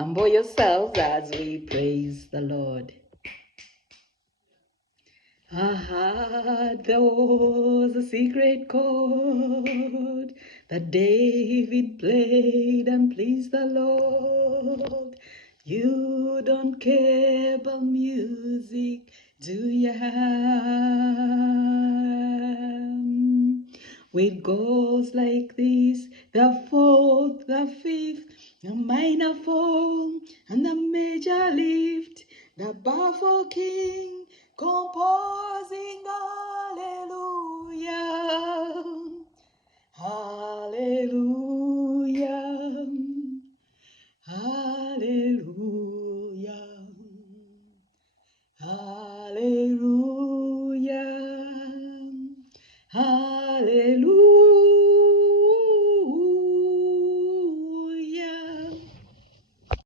Humble yourselves as we praise the Lord. There was a secret chord that David played and pleased the Lord. You don't care about music, do ya? It goes like this: the fourth, the fifth, the minor fall, and the major lift, the baffled king composing hallelujah, hallelujah, hallelujah.